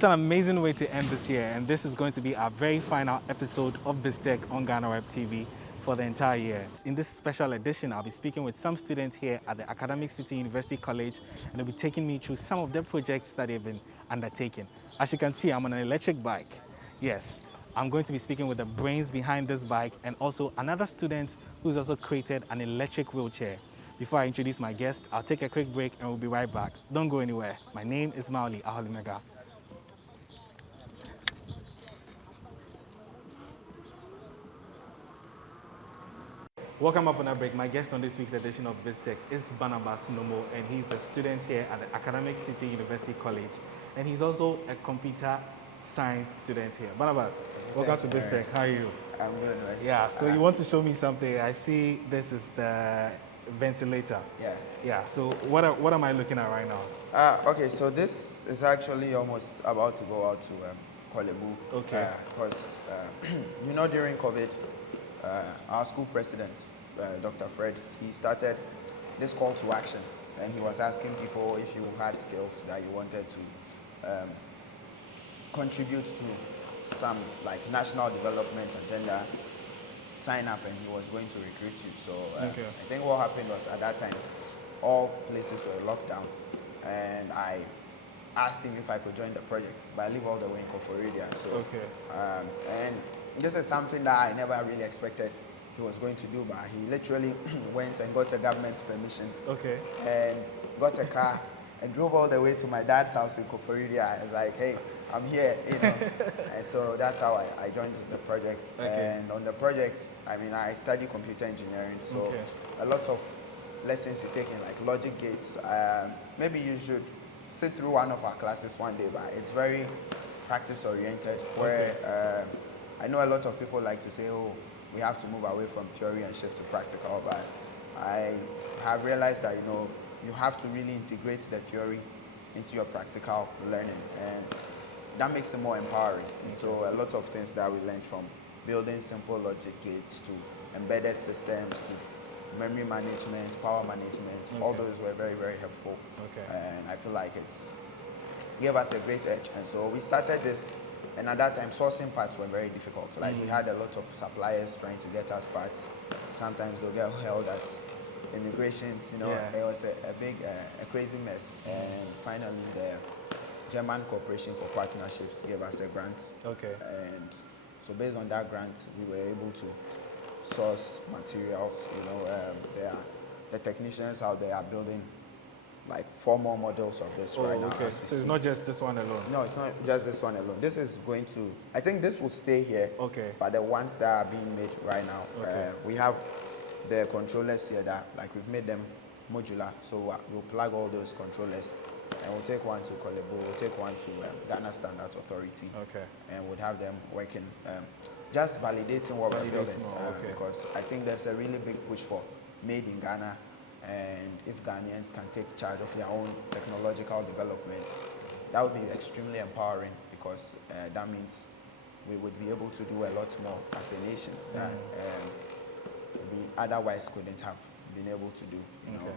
What an amazing way to end this year, and this is going to be our very final episode of BizTech on Ghana Web TV for the entire year. In this special edition, I'll be speaking with some students here at the ACity University College, and they'll be taking me through some of the projects that they've been undertaking. As you can see, I'm on an electric bike. Yes, I'm going to be speaking with the brains behind this bike and also another student who's also created an electric wheelchair. Before I introduce my guest, I'll take a quick break and we'll be right back. Don't go anywhere. My name is Mauli Ahalimega. Welcome up on that break. My guest on this week's edition of BizTech is Barnabas Nomo, and he's a student here at the ACity University College, and he's also a computer science student here. Barnabas, welcome to BizTech. How are you? I'm good, right? Yeah, so you want to show me something. I see this is the ventilator. Yeah. Yeah, so what am I looking at right now? Okay, so this is actually almost about to go out to Kolebu. Okay. Because, during COVID, our school president, Dr. Fred, he started this call to action, and he was asking people if you had skills that you wanted to contribute to some national development agenda, sign up, and he was going to recruit you. So Okay. I think what happened was at that time, all places were locked down, and I asked him if I could join the project, but I live all the way in Koforidua. So, Okay. and this is something that I never really expected he was going to do, but he literally went and got a government permission. Okay. And got a car and drove all the way to my dad's house in Koforidua. I was like, hey, I'm here, and so that's how I joined the project. Okay. And on the project, I study computer engineering, so Okay. a lot of lessons you take in like logic gates. Maybe you should sit through one of our classes one day, but it's very practice oriented, where I know a lot of people like to say, oh, we have to move away from theory and shift to practical, but I have realized that you have to really integrate the theory into your practical learning, and that makes it more empowering. And so a lot of things that we learned, from building simple logic gates to embedded systems to memory management, power management, all those were very, very helpful. Okay. And I feel like it's gave us a great edge. And so we started this, and at that time sourcing parts were very difficult. Like we had a lot of suppliers trying to get us parts. Sometimes they'll get held at immigrations, Yeah. It was a big, a crazy mess. And finally the German Corporation for Partnerships gave us a grant. Okay. And so based on that grant, we were able to source materials. The technicians out there are building like 4 more models of this right now. Okay. So it's not just this one alone. No, it's not just this one alone. This is going to, I think this will stay here. Okay. But the ones that are being made right now, Okay. we have the controllers here that we've made them modular. So we'll plug all those controllers, and we'll take one to Kolebu, we'll take one to Ghana Standards Authority. Okay. And we'll have them working, just validating what we're building. Okay. Because I think there's a really big push for made in Ghana, and if Ghanaians can take charge of their own technological development, that would be extremely empowering, because that means we would be able to do a lot more as a nation that we otherwise couldn't have been able to do.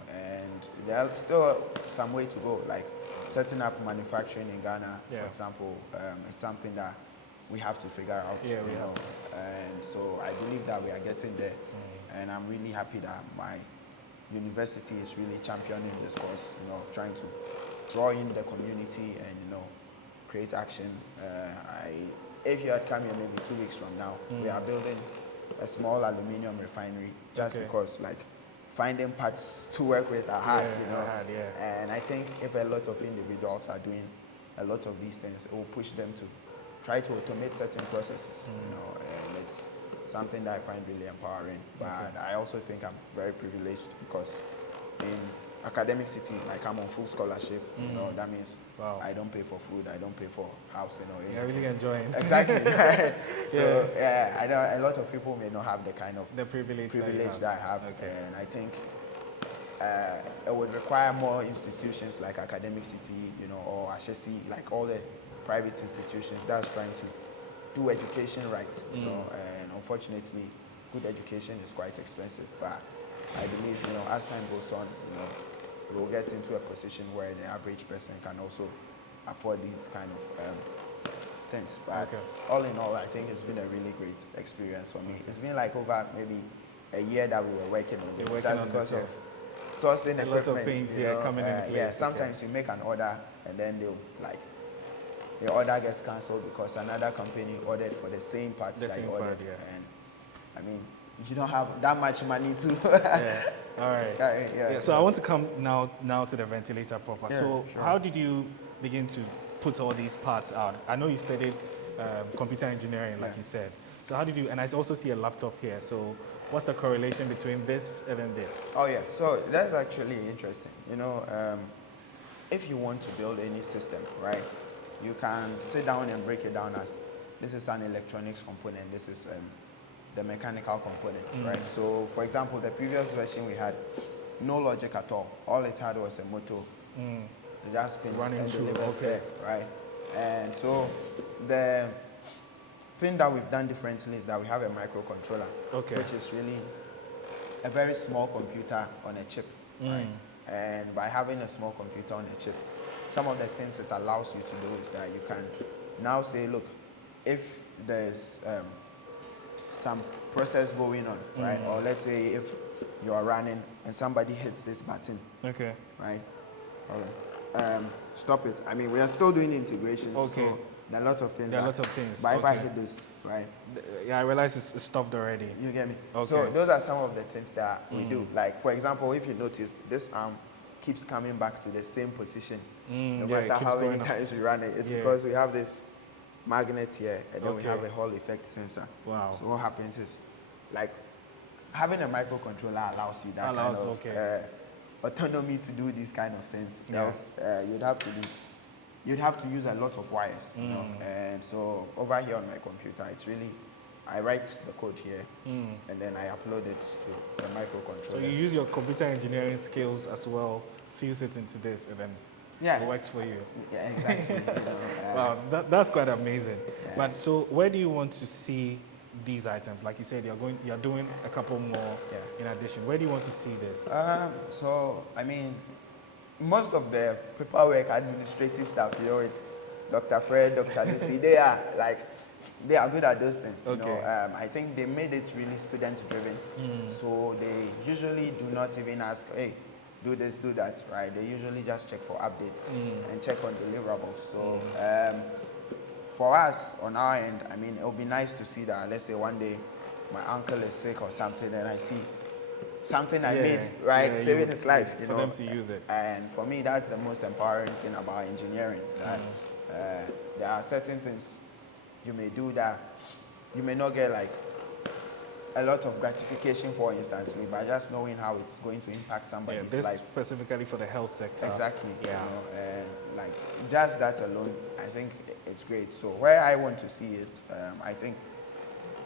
And there's still some way to go, like setting up manufacturing in Ghana, for example. It's something that we have to figure out. And so I believe that we are getting there, and I'm really happy that my university is really championing this course, of trying to draw in the community and create action. If you had come here maybe 2 weeks from now, we are building a small aluminium refinery, just because finding parts to work with are hard, And I think if a lot of individuals are doing a lot of these things, it will push them to try to automate certain processes, and it's something that I find really empowering. But I also think I'm very privileged, because in academic city, I'm on full scholarship. That means I don't pay for food, I don't pay for housing or anything. You're really enjoying. Exactly. So I know a lot of people may not have the kind of privilege that I have. And I think it would require more institutions like Academic City, or HSC, like all the private institutions that's trying to do education right. And unfortunately, good education is quite expensive. But I believe, as time goes on, we'll get into a position where the average person can also afford these kind of things. But Okay. all in all, I think it's been a really great experience for me. It's been like over maybe a year that we were working on this, working just on because this, of sourcing A equipment. lot of things, you know, coming into place. Yeah, sometimes you make an order and then they'll like the order gets cancelled because another company ordered for the same parts The that same you ordered. part, yeah. And I mean, you don't have that much money to. Yeah. All right. Yeah. So I want to come now to the ventilator proper. Yeah, So sure. how did you begin to put all these parts out? I know you studied computer engineering, like Yeah. you said. So how did you? And I also see a laptop here. So what's the correlation between this and then this? Oh yeah, so that's actually interesting. You know, if you want to build any system, right, you can sit down and break it down as this is an electronics component, this is the mechanical component, right? So for example, the previous version we had no logic at all. All it had was a motor. It just spins Running and through, delivers okay. air, right? And so the thing that we've done differently is that we have a microcontroller, Okay. which is really a very small computer on a chip, right? And by having a small computer on a chip, some of the things it allows you to do is that you can now say, look, if there's some process going on, right? Or let's say if you are running and somebody hits this button, Okay. right? Okay. Stop it. I mean, we are still doing integrations, Okay. so there are lots of things. There are lots of things, But if I okay. hit this, right? Yeah, I realize it's stopped already. You get me? Okay. So those are some of the things that we do. Like, for example, if you notice, this arm keeps coming back to the same position. No yeah, it matter keeps how many going up. times we run it. It's Yeah. because we have this magnet here, and then we Okay. have a Hall effect sensor. Wow. So what happens is, like, having a microcontroller allows you that Allows, kind of okay. autonomy to do these kind of things. Yeah. Else, you'd have to use a lot of wires, you know. And so over here on my computer, it's really, I write the code here, and then I upload it to the microcontroller. So you use your computer engineering skills as well, fuse it into this, and then Yeah. it works for you. Yeah, exactly. You know, Wow, that's quite amazing. But so where do you want to see these items? Like you said, you're doing a couple more in addition. Where do you want to see this? So, I mean, most of the paperwork, administrative stuff, you know, it's Dr. Fred, Dr. Lucy, they are good at those things. You know, Okay. I think they made it really student-driven. So they usually do not even ask, hey, do this, do that, right? They usually just check for updates and check on deliverables. So for us, on our end, I mean, it would be nice to see that, let's say one day my uncle is sick or something and I see something I made, right? Yeah, Saving his life, you for know. them to use it. And for me, that's the most empowering thing about engineering, that there are certain things you may do that you may not get like a lot of gratification for instantly, but just knowing how it's going to impact Yeah, somebody's this life. specifically for the health sector. Exactly. Yeah. You know, and like just that alone, I think it's great. So where I want to see it, I think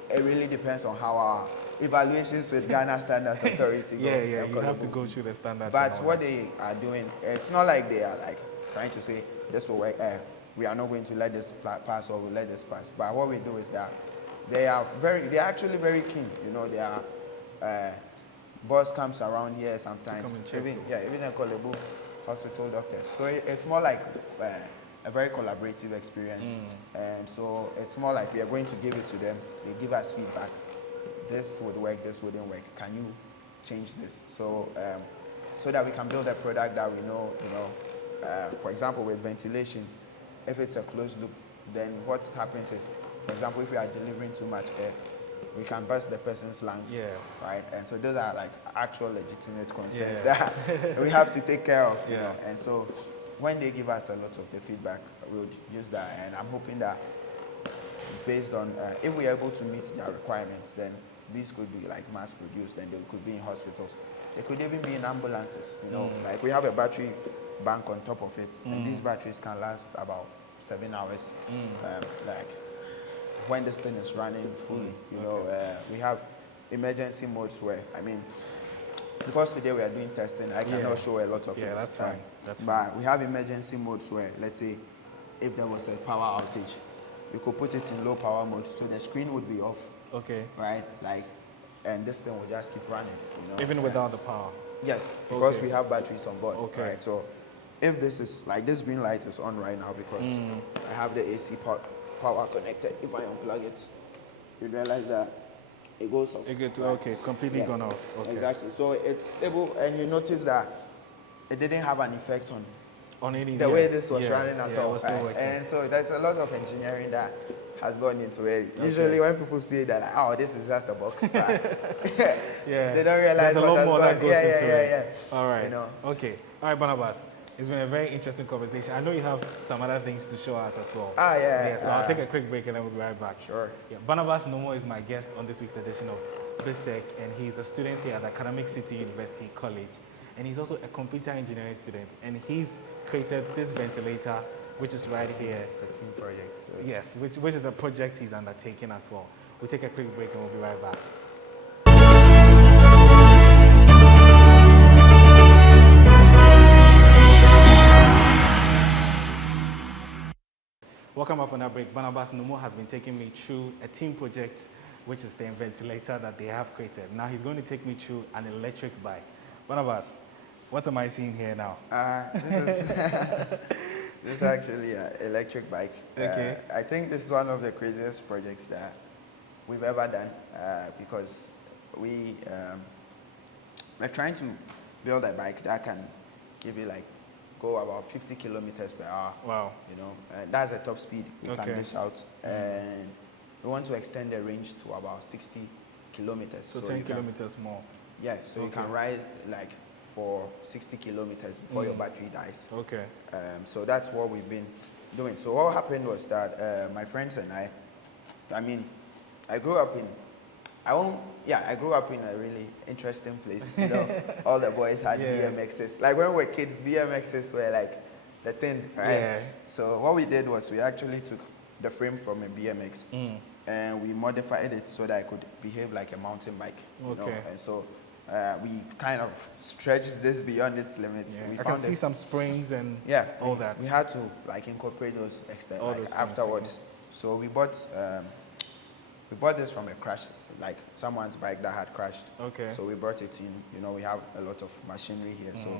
it really depends on how our evaluations with Ghana Standards Authority go. Yeah, you have to go through the standards. But and all what that. they are doing, it's not like they are like trying to say this will work. We are not going to let this pass or we'll let this pass. But what we do is that they are actually very keen. You know, they are. Boss comes around here sometimes. come and check. Even a Kolebu hospital doctors. So it's more like a very collaborative experience. And so it's more like we are going to give it to them. They give us feedback. This would work, this wouldn't work. Can you change this? So so that we can build a product that we know, you know, for example, with ventilation, if it's a closed loop, then what happens is, for example, if we are delivering too much air, we can burst the person's lungs, right? And so those are like actual legitimate concerns that we have to take care of, you know. And so when they give us a lot of the feedback, we would use that. And I'm hoping that based on, if we are able to meet their requirements, then these could be like mass produced and they could be in hospitals. They could even be in ambulances, you know. Like we have a battery bank on top of it, and these batteries can last about 7 hours. Like when this thing is running fully, you know, we have emergency modes where, I mean, because today we are doing testing, I cannot show a lot of it. That's fine. That's but we have emergency modes where, let's say, if there was a power outage, you could put it in low power mode, so the screen would be off. Okay. Right, like, and this thing will just keep running. You know? Even without the power. Yes, because we have batteries on board. Okay. Right, so if this is like this green light is on right now because I have the power connected. If I unplug it, you realize that it goes off. Okay, it's completely gone off. Okay. Exactly. So it's stable, and you notice that it didn't have an effect on any the way this was running at it all. was still working. And so there's a lot of engineering that has gone into it. Usually when people see that, like, oh, this is just a box car, they don't realize there's a lot more that goes into it. Yeah. All right. Okay. All right, Barnabas. It's been a very interesting conversation. I know you have some other things to show us as well. So I'll take a quick break and then we'll be right back. Sure. Barnabas Nomo is my guest on this week's edition of BizTech, and he's a student here at Academic City University College. And he's also a computer engineering student. And he's created this ventilator, which is right here. It's a team project. So. Yes, which is a project he's undertaking as well. We'll take a quick break and we'll be right back. Welcome back from that break. Barnabas Nomo has been taking me through a team project, which is the ventilator that they have created. Now he's going to take me through an electric bike. Barnabas, what am I seeing here now? This is actually an electric bike. Okay. I think this is one of the craziest projects that we've ever done because we're trying to build a bike that can give you like go about 50 kilometers per hour. Wow. You know, that's the top speed we can dish out. And we want to extend the range to about 60 kilometers. So 10 kilometers more. Yeah, so you can ride like for 60 kilometers before your battery dies. Okay. So that's what we've been doing. So what happened was that my friends and I grew up in a really interesting place. You know, all the boys had BMXs. Like when we were kids, BMXs were like the thing, right? Yeah. So what we did was we actually took the frame from a BMX and we modified it so that it could behave like a mountain bike. You know? And so we've kind of stretched this beyond its limits. Yeah. I can see some springs and all that. We had to like incorporate those afterwards. So we bought this from a crash, like someone's bike that had crashed. Okay. So we brought it in. You know, we have a lot of machinery here, so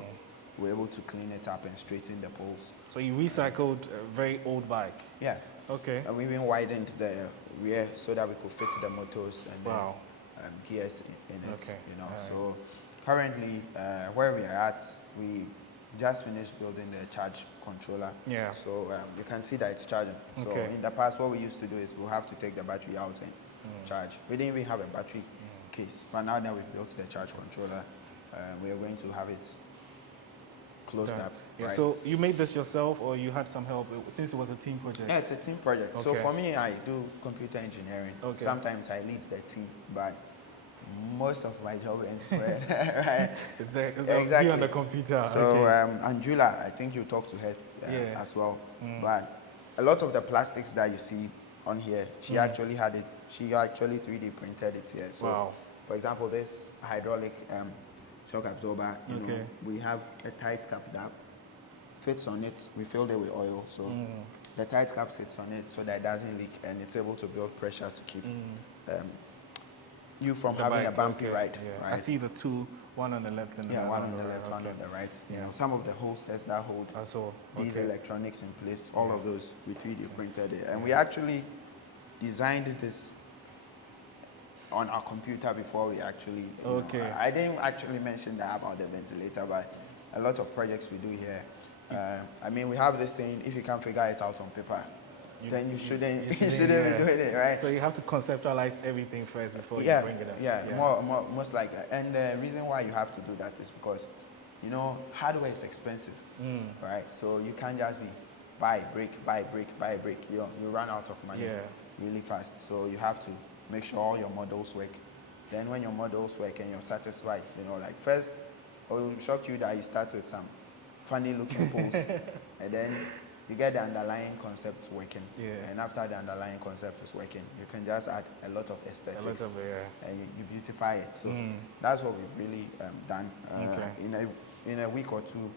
we're able to clean it up and straighten the poles. So you recycled a very old bike? Yeah. Okay. And we even widened the rear so that we could fit the motors and gears in it. Okay. You know, so currently where we are at, we just finished building the charge controller. Yeah. So you can see that it's charging. So in the past, what we used to do is we'll have to take the battery out and charge. We didn't even have a battery case, but now that we've built the charge controller, we are going to have it closed up. Yeah. Right? So you made this yourself, or you had some help since it was a team project? Yeah, it's a team project. Okay. So for me, I do computer engineering. Okay. Sometimes I lead the team, but most of my job ends where right? It's exactly on the computer. So Andrewla, I think you talk to her as well. But a lot of the plastics that you see on here, she actually had it. She actually 3D printed it here. So, for example, this hydraulic shock absorber. You know, we have a tight cap that fits on it. We filled it with oil, so the tight cap sits on it so that it doesn't leak, and it's able to build pressure to keep you from having a bumpy ride. Yeah. Right? I see the two, one on the left and one on the left, one on the right. You know, some of the holsters that hold these electronics in place, all of those we 3D printed it, and we actually designed this on our computer before we actually. I didn't actually mention that about the ventilator, but a lot of projects we do here. I mean, we have this saying: if you can't figure it out on paper, then you shouldn't be doing it, right? So you have to conceptualize everything first before you bring it up. Yeah, most like that. And the reason why you have to do that is because, you know, hardware is expensive, right? So you can't just be buy brick. You run out of money really fast. So you have to make sure all your models work. Then when your models work and you're satisfied, you know, like first, it will shock you that you start with some funny looking poles, and then you get the underlying concept working. Yeah. And after the underlying concept is working, you can just add a lot of aesthetics and you beautify it. So that's what we've really done. In a week or two,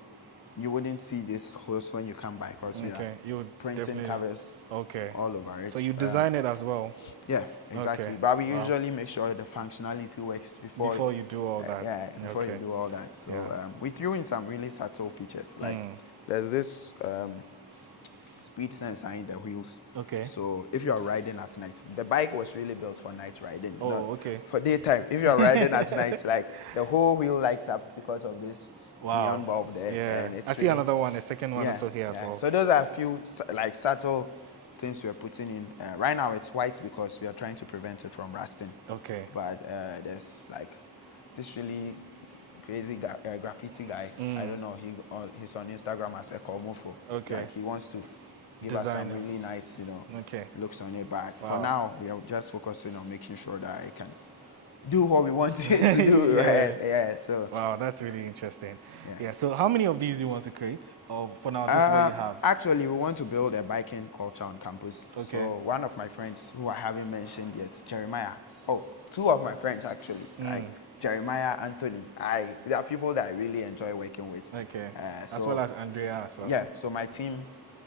you wouldn't see this host when you come by because we are printing covers all over it. So you design it as well? Yeah, exactly. But we usually make sure the functionality works before you do all that. Before you do all that. So we threw in some really subtle features like there's this speed sensor in the wheels. Okay. So if you are riding at night, the bike was really built for night riding. Oh, not okay. For daytime, if you are riding at night, like the whole wheel lights up because of this neon bulb there. Yeah. And it's I see really, another one, a second one yeah, also here as yeah. well. So those are a few like subtle things we're putting in. Right now it's white because we are trying to prevent it from rusting. Okay. But there's like this really crazy graffiti guy. I don't know. He's on Instagram as Ekomofo. Okay. Like he wants to give us some really nice, Okay. looks on it. But Wow. for now, we are just focusing on making sure that I can do what we want it to do. Yeah. Right? Yeah. So. Wow, that's really interesting. Yeah. Yeah. So how many of these do you want to create? Or for now, this is what you have? Actually, we want to build a biking culture on campus. Okay. So one of my friends who I haven't mentioned yet, Jeremiah. Oh, two of my friends actually. Like Jeremiah, Anthony. There are people that I really enjoy working with. Okay. As well as Andrea as well. Yeah. So my team,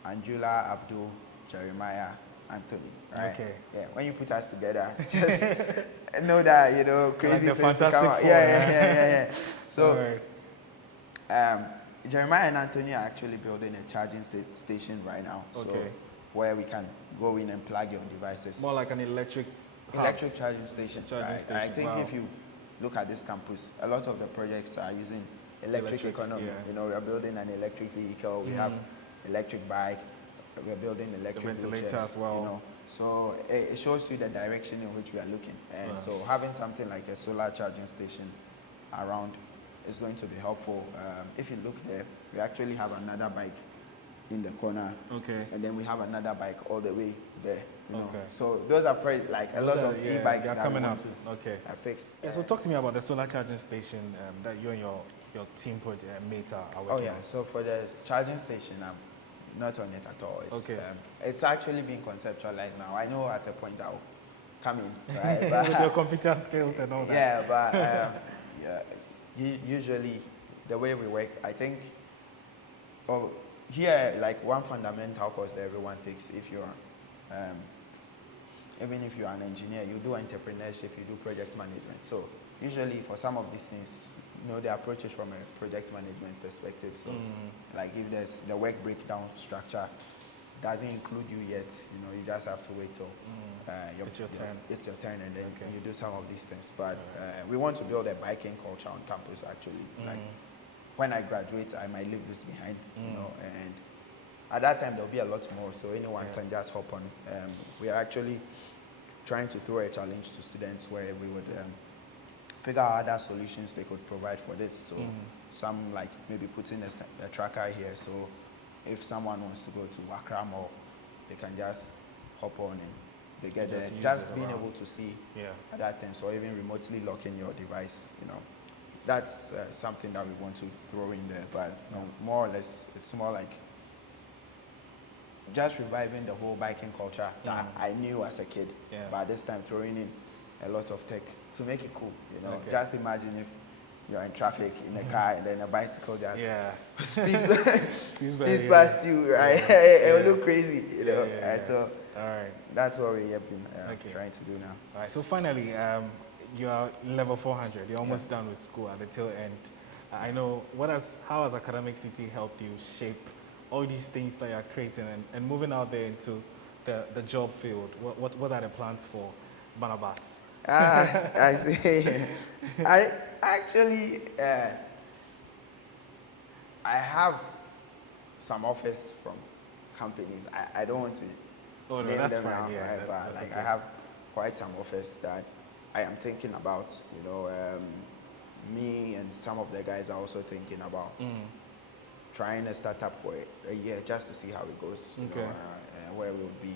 Andrewla, Abdul, Jeremiah, Anthony. Right? Okay. Yeah. When you put us together, just know that crazy like the things to come Fantastic out. Four, Yeah. So. Alright. Jeremiah and Anthony are actually building a charging station right now. Okay. So where we can go in and plug your devices. More like an electric charging station. Charging station. I think Wow. if you look at this campus, a lot of the projects are using electric economy. yeah. We are building an electric vehicle. We have electric bike. We are building electric ventilator wheelchairs, as well. So it shows you the direction in which we are looking. And so having something like a solar charging station around is going to be helpful. If you look there, we actually have another bike in the corner. Okay. And then we have another bike all the way there. Okay. So those are like a lot of e-bikes that that coming we up. want to Okay. fix. Yeah, so talk to me about the solar charging station that you and your team project mate are working on. So for the charging station, I'm not on it at all. It's, Okay. It's actually being conceptualized now. I know at a point I'll come in, right? But, with your computer skills and all that. yeah, but usually the way we work, I think, here, like one fundamental course that everyone takes, if you're, even if you're an engineer, you do entrepreneurship, you do project management. So usually for some of these things, the approach is from a project management perspective. So like if there's the work breakdown structure doesn't include you yet, you just have to wait till it's your turn. It's your turn, and then you do some of these things. But we want to build a biking culture on campus actually. Like when I graduate, I might leave this behind, and at that time there'll be a lot more, so anyone can just hop on. We are actually trying to throw a challenge to students where we would figure out other solutions they could provide for this. So some like maybe putting a tracker here, so if someone wants to go to Wakra Mall, they can just hop on and they get there. Just being able to see other things, or even remotely locking your device, that's something that we want to throw in there. But more or less, it's more like just reviving the whole biking culture that I knew as a kid. But this time throwing in a lot of tech to make it cool. Just imagine if you're in traffic in a car and then a bicycle just speeds past you, right? It will look crazy, So that's what we have been trying to do now. All right. So finally, you are level 400. You're almost done with school at the tail end. I know. How has Academic City helped you shape all these things that you're creating and moving out there into the job field? What are the plans for Barnabas? I see. I actually, I have some offers from companies. I don't want to name that's them fine. now, Yeah, right? But that's I have quite some offers that I am thinking about. Me and some of the guys are also thinking about trying a startup for a year just to see how it goes. Where we would be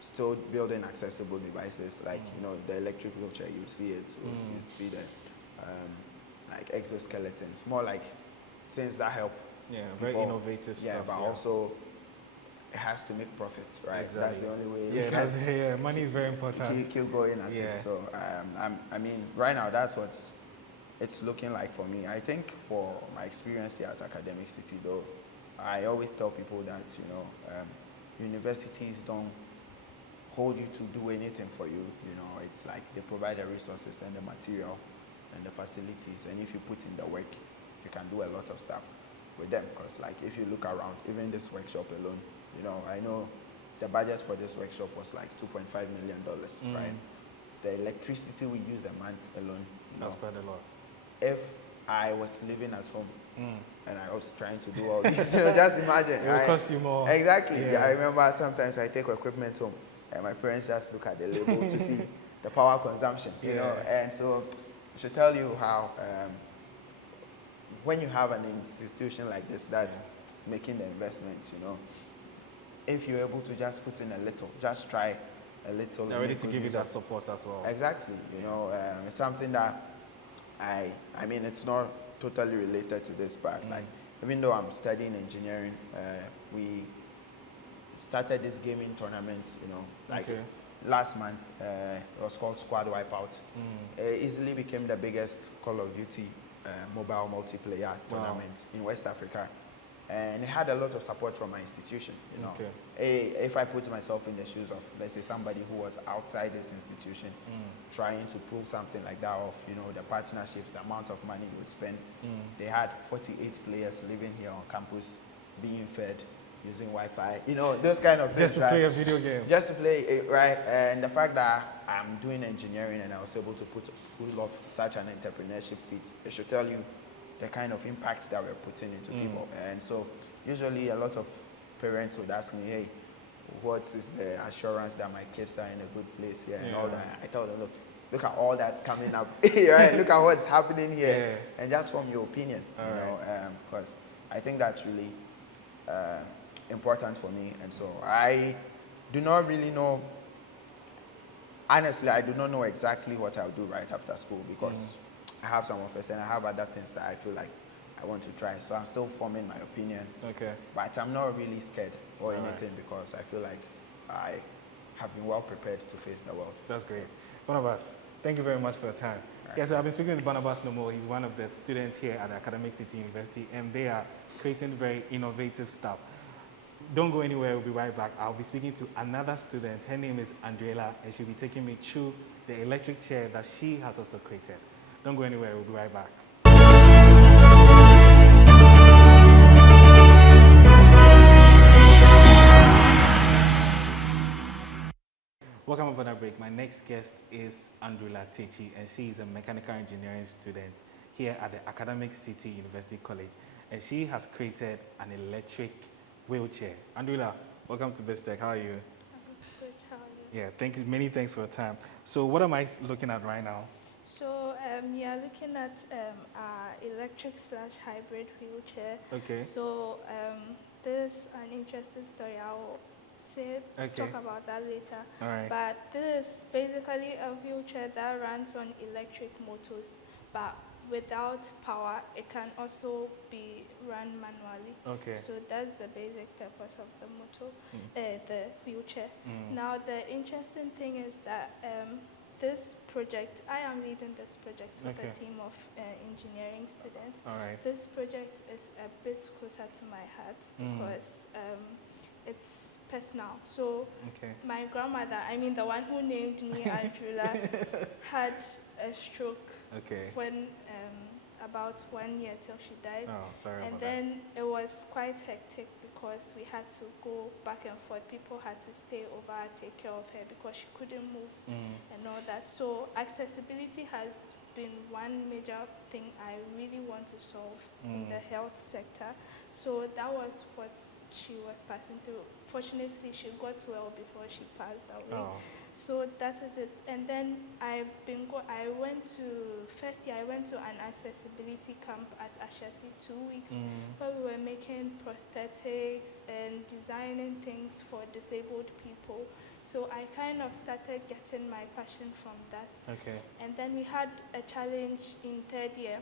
still building accessible devices, like the electric wheelchair. You'd see it. You'd see the like exoskeletons, more like things that help. Yeah, very innovative stuff. But also it has to make profits, right? Exactly. That's the only way. Yeah, money is very important. Keep going at it. So I mean, right now that's what's it's looking like for me. I think for my experience here at Academic City, though, I always tell people that universities don't hold you to do anything for you. It's like they provide the resources and the material and the facilities, and if you put in the work, you can do a lot of stuff. with them, because like if you look around, even this workshop alone, you know, I know the budget for this workshop was like $2.5 million, right? The electricity we use a month alone, you That's know, quite a lot. if I was living at home and I was trying to do all this, you know, just imagine. It will cost you more. Exactly. Yeah. Yeah, I remember sometimes I take equipment home and my parents just look at the label to see the power consumption, you know. And so I should tell you how when you have an institution like this that's making the investments, you know, if you're able to just put in a little, just try a little. They're ready to give you that support as well. Exactly. You know, it's something that I mean, it's not totally related to this, but like, even though I'm studying engineering, we started this gaming tournament, you know, like last month. It was called Squad Wipeout. It easily became the biggest Call of Duty mobile multiplayer tournament in West Africa. And it had a lot of support from my institution, you know. If I put myself in the shoes of, let's say, somebody who was outside this institution trying to pull something like that off, you know, the partnerships, the amount of money you would spend. They had 48 players living here on campus, being fed, using Wi-Fi, you know, those kind of things. Just to play a video game. Just to play it, right? And the fact that I'm doing engineering and I was able to pull off such an entrepreneurship feat, it should tell you the kind of impacts that we're putting into people. And so usually a lot of parents would ask me, hey, what is the assurance that my kids are in a good place here and all that? I tell them, look at all that's coming up, right? Look at what's happening here, and just form your opinion, you know, because I think that's really important for me. And so I do not really know, honestly, I do not know exactly what I'll do right after school, because I have some offers and I have other things that I feel like I want to try. So I'm still forming my opinion. But I'm not really scared or anything, because I feel like I have been well prepared to face the world. That's great. Barnabas, thank you very much for your time. So I've been speaking with Barnabas Nomo. He's one of the students here at the Academic City University, and they are creating very innovative stuff. Don't go anywhere, we'll be right back. I'll be speaking to another student. Her name is Andrewla, and she'll be taking me through the electric chair that she has also created. Don't go anywhere, we'll be right back. Welcome over that break. My next guest is Andrewla Takyi, and she is a mechanical engineering student here at the Academic City University College. And she has created an electric wheelchair. Andrewla, welcome to BizTech. How are you? I'm good. How are you? Yeah, many thanks for your time. So what am I looking at right now? So you are looking at our electric/hybrid wheelchair. So this is an interesting story. I'll talk about that later. But this is basically a wheelchair that runs on electric motors, but without power, it can also be run manually. So that's the basic purpose of the the wheelchair. Now the interesting thing is that this project, I am leading this project with a team of engineering students. This project is a bit closer to my heart because it's personal. So my grandmother, I mean the one who named me Andrewla, had a stroke when about 1 year till she died. And then it was quite hectic because we had to go back and forth. People had to stay over and take care of her because she couldn't move and all that. So accessibility has been one major thing I really want to solve in the health sector. So that was what she was passing through. Fortunately, she got well before she passed away. So that is it. And then I went to an accessibility camp at ACity 2 weeks where we were making prosthetics and designing things for disabled people. So I kind of started getting my passion from that. And then we had a challenge in third year.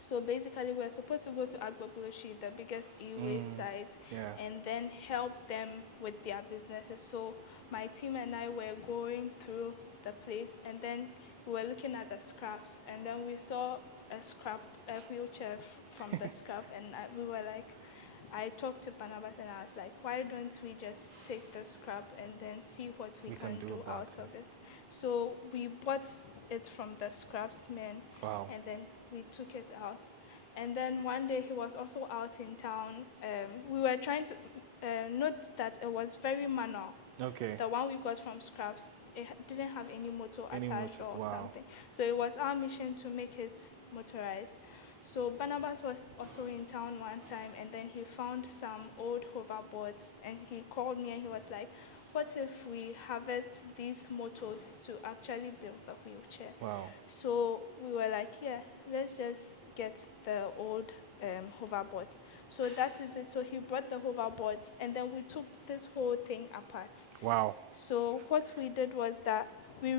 So basically, we're supposed to go to Agbogloshi, the biggest e-waste site, and then help them with their businesses. So my team and I were going through the place, and then we were looking at the scraps, and then we saw a wheelchair from the scrap, and we were like, I talked to Barnabas, and I was like, why don't we just take the scrap and then see what we can do out of it? So we bought it from the scrapsman, and then we took it out. And then one day he was also out in town. We were trying to note that it was very manual. Okay. The one we got from scraps, it didn't have any motor attached or wow. something. So it was our mission to make it motorized. So Barnabas was also in town one time, and then he found some old hoverboards, and he called me and he was like, what if we harvest these motors to actually build the wheelchair? Wow. So we were like, yeah, let's just get the old hoverboards. So that is it. So he brought the hoverboards, and then we took this whole thing apart. Wow. So what we did was that we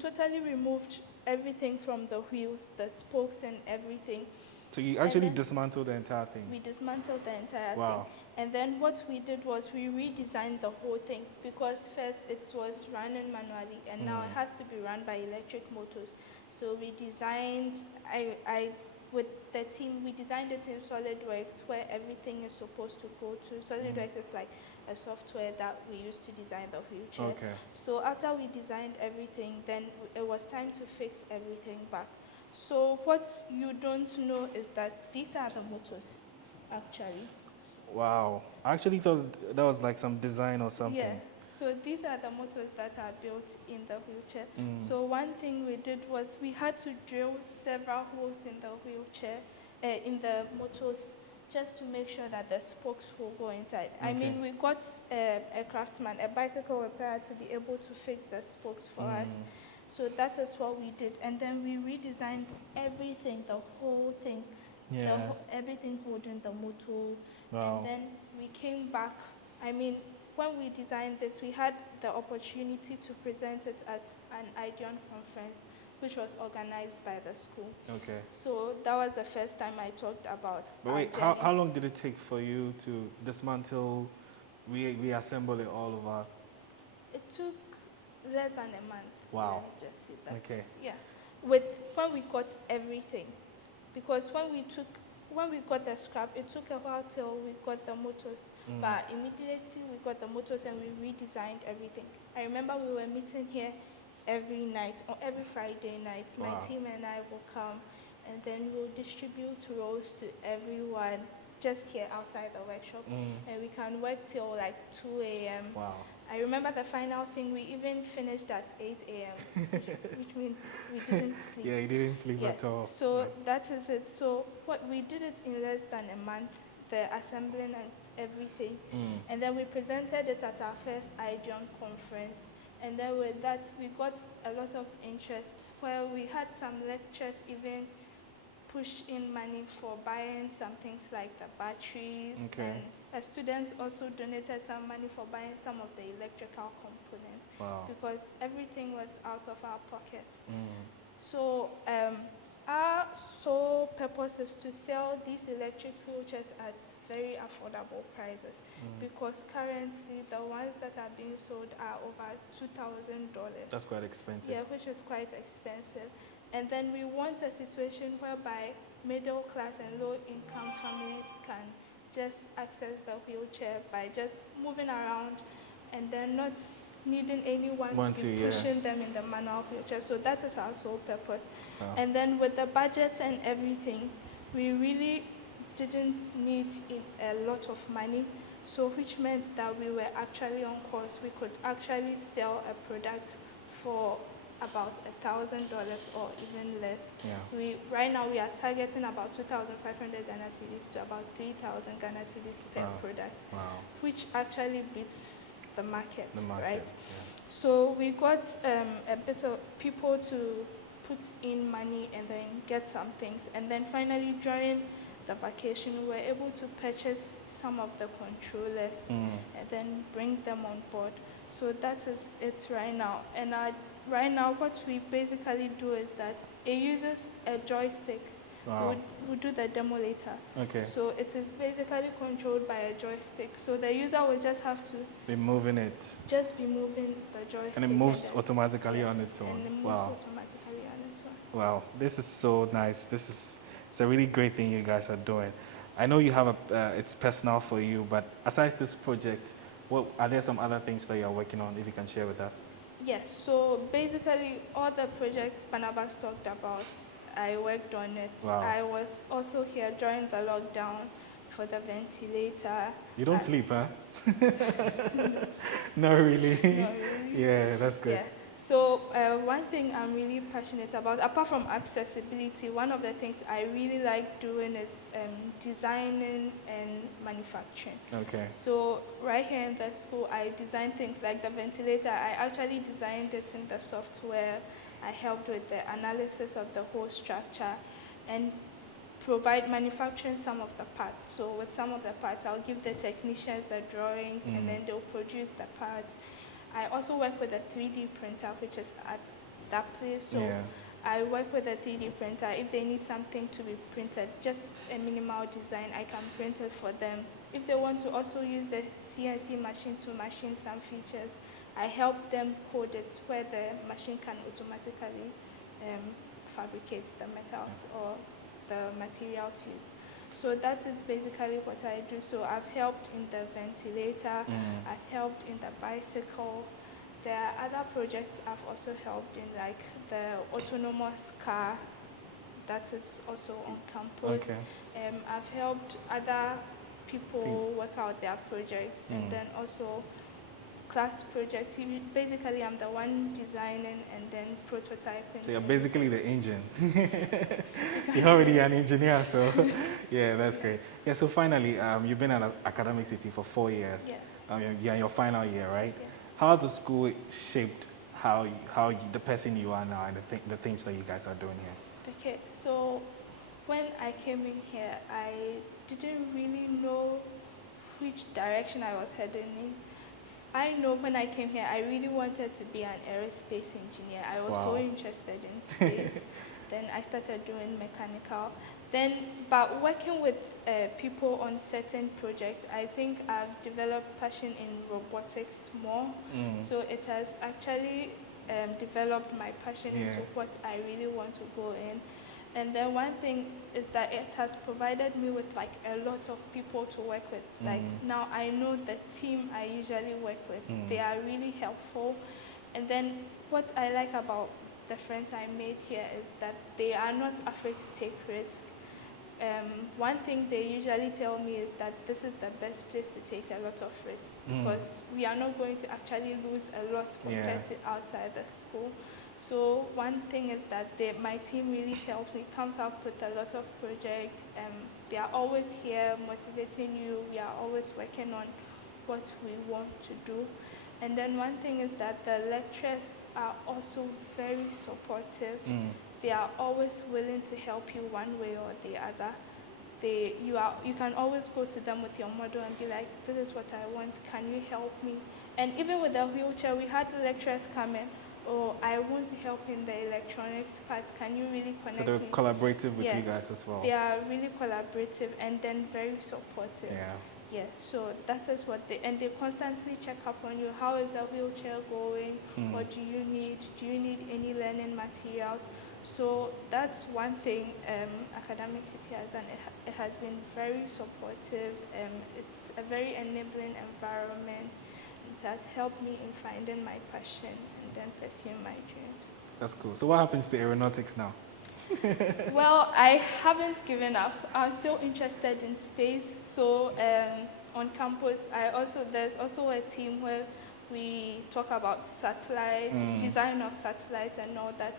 totally removed everything from the wheels, the spokes and everything. So you actually dismantled the entire thing? We dismantled the entire wow. thing. And then what we did was we redesigned the whole thing, because first it was running manually, and now it has to be run by electric motors. So we designed, with the team, we designed it in SolidWorks, where everything is supposed to go to. SolidWorks is like a software that we use to design the wheelchair. Okay. So after we designed everything, then it was time to fix everything back. So what you don't know is that these are the motors, actually. Wow. I actually thought that was like some design or something. Yeah. So these are the motors that are built in the wheelchair. So one thing we did was we had to drill several holes in the wheelchair, in the motors, just to make sure that the spokes will go inside. Okay. I mean, we got a craftsman, a bicycle repairer, to be able to fix the spokes for us. So that is what we did. And then we redesigned everything, the whole thing, everything holding the motor. Wow. And then we came back. I mean, when we designed this, we had the opportunity to present it at an IDEON conference, which was organized by the school. Okay. So that was the first time I talked about. But wait, how long did it take for you to dismantle, reassemble it all over? It took less than a month. Wow. Let me just say that. Okay. Yeah. When we got everything, because when we got the scrap, it took a while till we got the motors. But immediately we got the motors and we redesigned everything. I remember we were meeting here every night, or every Friday night. Wow. My team and I will come, and then we'll distribute rolls to everyone just here outside the workshop. And we can work till like 2 a.m. Wow. I remember the final thing, we even finished at 8 a.m., which means we didn't sleep. Yeah, you didn't sleep at all. So that is it. So we did it in less than a month, the assembling and everything. And then we presented it at our first IDEON conference. And then with that, we got a lot of interest, where we had some lectures even push in money for buying some things like the batteries. Okay. And a student also donated some money for buying some of the electrical components. Wow. Because everything was out of our pockets. So our sole purpose is to sell these electric wheelchairs at very affordable prices, because currently the ones that are being sold are over $2,000. That's quite expensive. Yeah, which is quite expensive. And then we want a situation whereby middle class and low income families can just access the wheelchair by just moving around, and then not needing anyone to be pushing them in the manual wheelchair. So that is our sole purpose. Wow. And then with the budget and everything, we really didn't need a lot of money, so which meant that we were actually on course. We could actually sell a product for about $1,000 or even less. Yeah. Right now we are targeting about 2,500 Ghana cedis to about 3,000 Ghana cedis per product, which actually beats the market, right? Yeah. So we got a bit of people to put in money and then get some things, and then finally during the vacation we were able to purchase some of the controllers and then bring them on board. So that is it right now. And right now what we basically do is that it uses a joystick. Wow. We'll do the demo later. Okay. So it is basically controlled by a joystick. So the user will just have to be moving it. Just be moving the joystick. And it moves automatically on its own. And it moves automatically on its own. Wow, this is so nice. It's a really great thing you guys are doing. I know you have it's personal for you, but aside this project, are there some other things that you're working on, if you can share with us? Yes, so basically all the projects Barnabas talked about, I worked on it. Wow. I was also here during the lockdown for the ventilator. You don't sleep, huh? Not really. Not really. Yeah, that's good. Yeah. So one thing I'm really passionate about, apart from accessibility, one of the things I really like doing is designing and manufacturing. Okay. So right here in the school, I design things like the ventilator. I actually designed it in the software. I helped with the analysis of the whole structure and provide manufacturing some of the parts. So with some of the parts, I'll give the technicians the drawings and then they'll produce the parts. I also work with a 3D printer, which is at that place. So I work with a 3D printer. If they need something to be printed, just a minimal design, I can print it for them. If they want to also use the CNC machine to machine some features, I help them code it where the machine can automatically fabricate the metals or the materials used. So that is basically what I do. So I've helped in the ventilator, I've helped in the bicycle. There are other projects I've also helped in, like the autonomous car that is also on campus. Okay. I've helped other people work out their projects and then also class projects. Basically, I'm the one designing and then prototyping. So you're basically the engine. You're already an engineer, so yeah, that's great. Yeah, so finally, you've been at Academic City for 4 years. Yes. You're in your final year, right? Yes. How has the school shaped the person you are now and the things that you guys are doing here? Okay, so when I came in here, I didn't really know which direction I was heading in. I know when I came here, I really wanted to be an aerospace engineer. I was so interested in space. Then I started doing mechanical. But working with people on certain projects, I think I've developed passion in robotics more. So it has actually developed my passion into what I really want to go in. And then one thing is that it has provided me with like a lot of people to work with. Like now I know the team I usually work with, they are really helpful. And then what I like about the friends I made here is that they are not afraid to take risks. One thing they usually tell me is that this is the best place to take a lot of risks because we are not going to actually lose a lot compared to outside the school. So one thing is that my team really helps. It comes up with a lot of projects. They are always here motivating you. We are always working on what we want to do. And then one thing is that the lecturers are also very supportive. They are always willing to help you one way or the other. You can always go to them with your model and be like, this is what I want, can you help me? And even with the wheelchair, we had the lecturers come in, oh, I want to help in the electronics part, can you really connect me? So they're collaborative with you guys as well? They are really collaborative and then very supportive. Yeah, so that is what and they constantly check up on you. How is the wheelchair going? What do you need? Do you need any learning materials? So that's one thing Academic City has done. It has been very supportive. It's a very enabling environment. It has helped me in finding my passion and then pursuing my dreams. That's cool. So what happens to aeronautics now? Well, I haven't given up. I'm still interested in space. So on campus, there's also a team where we talk about satellites, design of satellites and all that.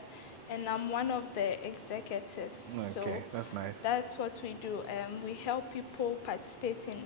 And I'm one of the executives. Okay, so that's nice. That's what we do. We help people participate in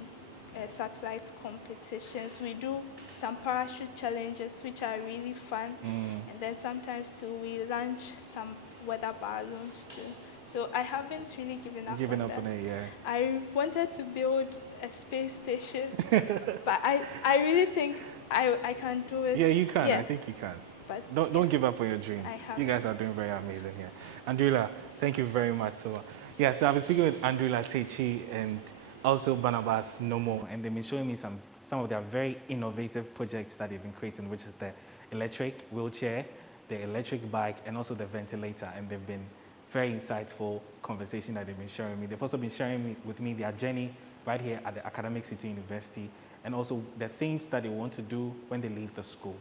satellite competitions. We do some parachute challenges, which are really fun. And then sometimes too, we launch some weather balloons too. So I haven't really given up on it. I wanted to build a space station, but I really think I can do it. Yeah, you can. I think you can. But don't give up on your dreams. You guys are doing very amazing here. Andrewla, thank you very much. So I've been speaking with Andrewla Takyi and also Barnabas Nomo, and they've been showing me some of their very innovative projects that they've been creating, which is the electric wheelchair, the electric bike, and also the ventilator. And they've been very insightful conversation that they've been sharing me. They've also been sharing with me their journey right here at the Academic City University, and also the things that they want to do when they leave the school.